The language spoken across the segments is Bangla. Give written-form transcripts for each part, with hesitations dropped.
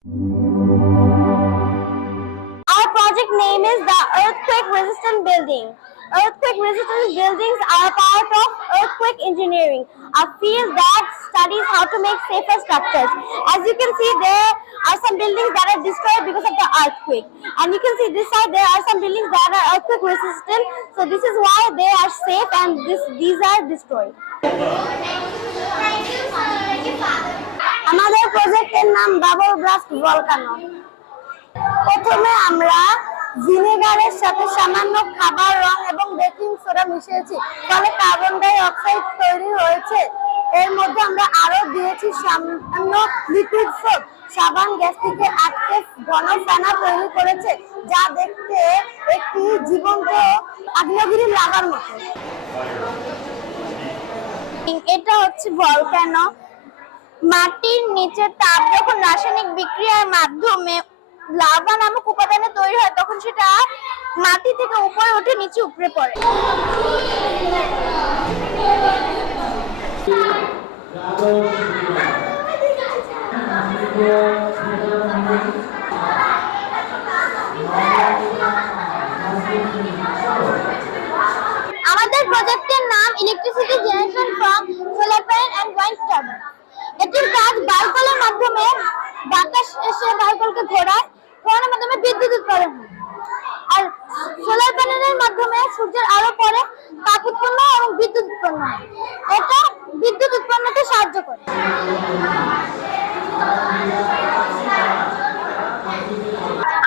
Our project name is the Earthquake Resistant Building. Earthquake resistant buildings are a part of earthquake engineering, a field that studies how to make safer structures. As you can see, there are some buildings that are destroyed because of the earthquake. And you can see this side, there are some buildings that are earthquake resistant. So this is why they are safe and these are destroyed. আমাদের প্রজেক্টের নাম বাবল ব্লাস্ট ভলকানো। প্রথমে আমরা ভিনেগারের সাথে সামান্য খাবার রং এবং বেকিং সোডা মিশিয়েছি, ফলে কার্বন ডাই অক্সাইড তৈরি হয়েছে। এর মধ্যে আমরা আরো দিয়েছি সামান্য লিকুইড সোপ। সাবান গ্যাস থেকে আটকে ঘন ফেনা তৈরি করেছে, যা দেখতে একটি জীবন্ত আগ্নেয়গিরি লাভার মতো। এটা হচ্ছে ভলকানো। মাটির নিচে তাপ যখন রাসায়নিক বিক্রিয়ার মাধ্যমে লাভা নামক উপাদানে তৈরি হয়, তখন সেটা মাটি থেকে উপরে উঠে নিচে উপড়ে পড়ে। আমাদের প্রজেক্টের নাম electricity generation from solar panel and wind turbine. এটির কাজ বায়ুকলের মাধ্যমে বাতাস এসে বায়ুকলকে ঘোরানোর মাধ্যমে বিদ্যুৎ উৎপাদন হয়। আর সোলার প্যানেলের মাধ্যমে সূর্যের আলো পড়ে তাপ উৎপন্ন এবং বিদ্যুৎ উৎপন্ন হয়। এটা বিদ্যুৎ উৎপন্নতে সাহায্য করে।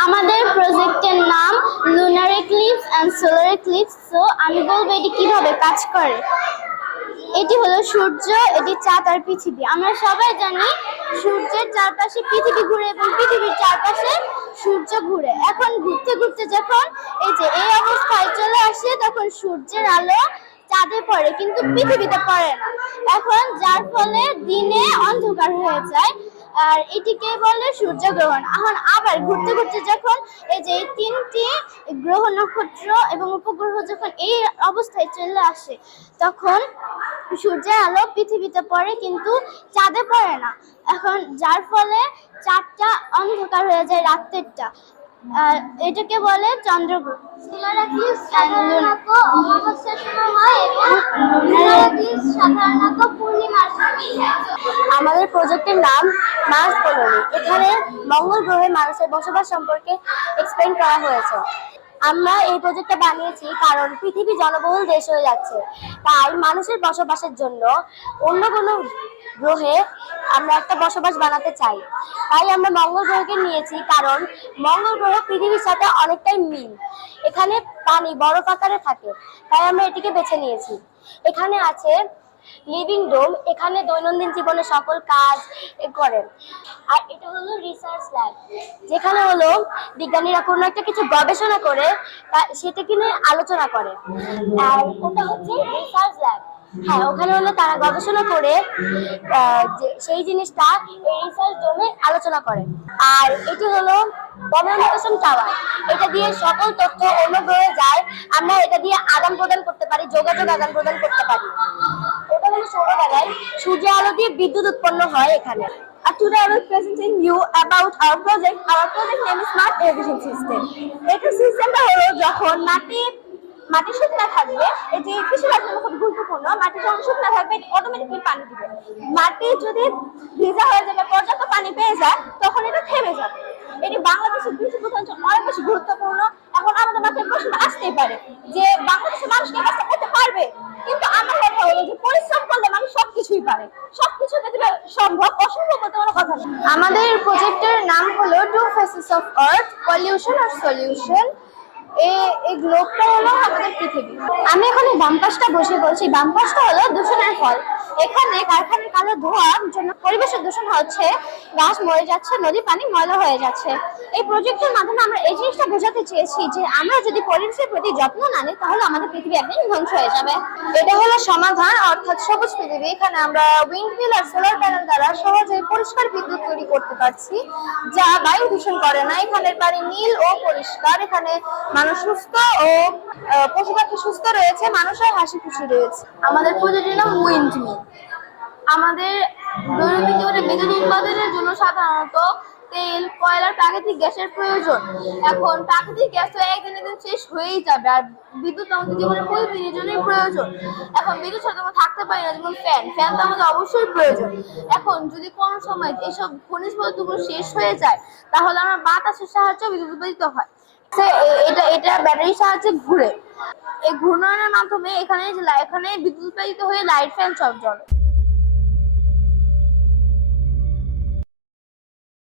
আমাদের প্রজেক্টের নাম lunar eclipse and solar eclipse. তো আমি বলবো এটি কিভাবে কাজ করে। এটি হলো সূর্য, এটি চাঁদ আর পৃথিবী। আমরা সবাই জানি সূর্যের চারপাশে পৃথিবী ঘুরে এবং পৃথিবীর চারপাশে সূর্য ঘুরে। এখন ঘুরতে ঘুরতে যখন এই অবস্থায় চলে আসে, তখন সূর্যের আলো চাঁদে পড়ে কিন্তু পৃথিবীতে পড়ে না। এখন যার ফলে দিনে অন্ধকার হয়ে যায়, আর এটিকে বলে সূর্যগ্রহণ। এখন আবার ঘুরতে ঘুরতে যখন এই তিনটি গ্রহ নক্ষত্র এবং উপগ্রহ যখন এই অবস্থায় চলে আসে, তখন সূর্যের আলো পৃথিবীতে পড়ে কিন্তু চাঁদে পড়ে না। এখন যার ফলে চাঁদটা অন্ধকার হয়ে যায় রাত্রেরটা, এটাকে বলে চন্দ্রগ্রহণ। সোলার এক্লিপস সাধারণত অমাবস্যার সময় হয় এবং লুনার এক্লিপস সাধারণত পূর্ণিমার সময় হয়। আমাদের প্রজেক্টের নাম মার্স কলোনি। এখানে মঙ্গল গ্রহে মানুষের বসবাস সম্পর্কে এক্সপ্লেইন করা হয়েছে। আমরা এই প্রজেক্টটা বানিয়েছি কারণ পৃথিবী জনবহুল দেশ হয়ে যাচ্ছে, তাই মানুষের বসবাসের জন্য অন্য কোনো গ্রহে আমরা একটা বসবাস বানাতে চাই। তাই আমরা মঙ্গল গ্রহকে নিয়েছি, কারণ মঙ্গল গ্রহ পৃথিবীর সাথে অনেকটাই মিল। এখানে পানি বরফ আকারে থাকে, তাই আমরা এটিকে বেছে নিয়েছি। এখানে আছে লিভিং ডোম, এখানে দৈনন্দিন জীবনে সকল কাজ করেন। আর এটা হলো রিসার্চ ল্যাব, যেখানে হলো বিজ্ঞানীরা কোনো একটা কিছু গবেষণা করে সেটাকে নিয়ে আলোচনা করে। আর ওটা হচ্ছে রিসার্চ ল্যাব। হ্যাঁ, ওখানে হলো তারা গবেষণা করে সেই জিনিসটা এই রিসার্চ ডোমে আলোচনা করে। আর এটি হলো কমিউনিকেশন টাওয়ার, এটা দিয়ে সকল তথ্য অন্য গ্রহে যায়। আমরা এটা দিয়ে আদান প্রদান করতে পারি, যোগাযোগ আদান প্রদান করতে পারি। ওটা হলো সৌরবেলায় সূর্য আলো দিয়ে বিদ্যুৎ উৎপন্ন হয় এখানে। Today I will presenting you about our project. Our project name is Smart Irrigation System. এটা সিস্টেমটা হলো যখন মাটি শুকনা থাকবে, এটি কৃষিকাজ জন্য খুব গুরুত্বপূর্ণ। মাটি যখন শুকনা থাকবে অটোমেটিক্যালি পানি দিবে। মাটি যদি ভিজা হয়ে যাবে, পর্যাপ্ত পানি পেয়ে যায়, তখন এটা থেমে যাবে। এটি বাংলাদেশের কৃষি প্রধান অনেক বেশি গুরুত্বপূর্ণ। এখন আমাদের মাথায় প্রশ্ন আসতেই পারে যে বাংলাদেশের মানুষ কি কাজটা করতে পারবে? কিন্তু আমার কথা হলো যে পরিশ্রম করলে মানুষ সবকিছুই পারে, সবকিছু দেখবে সম্ভব, অসম্ভব বলতে কোনো কথা নেই। আমাদের প্রজেক্টের নাম হলো two faces of earth, pollution আর সলিউশন। এই গ্লোবটা হলো আমাদের পৃথিবী। আমি এখন বাম পাশটা বসে বলছি। বাম পাশটা হলো দূষণের ফল। এখানে কারখানার কালো ধোঁয়ার জন্য পরিবেশের দূষণ হচ্ছে, গাছ মরে যাচ্ছে, নদী পানি ময়লা হয়ে যাচ্ছে। এই প্রজেক্টের মাধ্যমে আমরা এই জিনিসটা বোঝাতে চেয়েছি যে আমরা যদি পরিবেশের প্রতি যত্ন না নিই, তাহলে আমাদের পৃথিবী একদিন ধ্বংস হয়ে যাবে। এটা হলো সমাধান, অর্থাৎ সবুজ পৃথিবী। এখানে আমরা উইন্ডমিল আর সোলার প্যানেল দ্বারা সহজে পরিষ্কার বিদ্যুৎ তৈরি করতে পারছি, যা বায়ু দূষণ করে না। এখানের পানি নীল ও পরিষ্কার। এখানে মানুষ সুস্থ ও পশু পাখি সুস্থ রয়েছে, মানুষের হাসি খুশি রয়েছে। আমাদের প্রজেক্টের নাম উইন্ডমিল। আমাদের দৈনন্দিন জীবনে বিদ্যুৎ উৎপাদনের জন্য সাধারণত তেল, কয়লা, প্রাকৃতিক গ্যাসের প্রয়োজন। এখন প্রাকৃতিক গ্যাস তো একদিন একদিন শেষ হয়েই যাবে, আর বিদ্যুৎ আমাদের জীবনে প্রতিদিনের জন্যই প্রয়োজন। এখন বিদ্যুৎ ছাড়া আমরা থাকতে পারি না, যেমন ফ্যান তো আমাদের অবশ্যই প্রয়োজন। এখন যদি কোনো সময় এসব খনিজ পদার্থগুলো শেষ হয়ে যায়, তাহলে আমরা বাতাসের সাহায্যে বিদ্যুৎ উৎপাদিত হয়। এটা ব্যাটারির সাহায্যে ঘুরে। এই ঘূর্ণয়নের মাধ্যমে এখানে বিদ্যুৎ উৎপাদিত হয়ে লাইট, ফ্যান সব জ্বলে।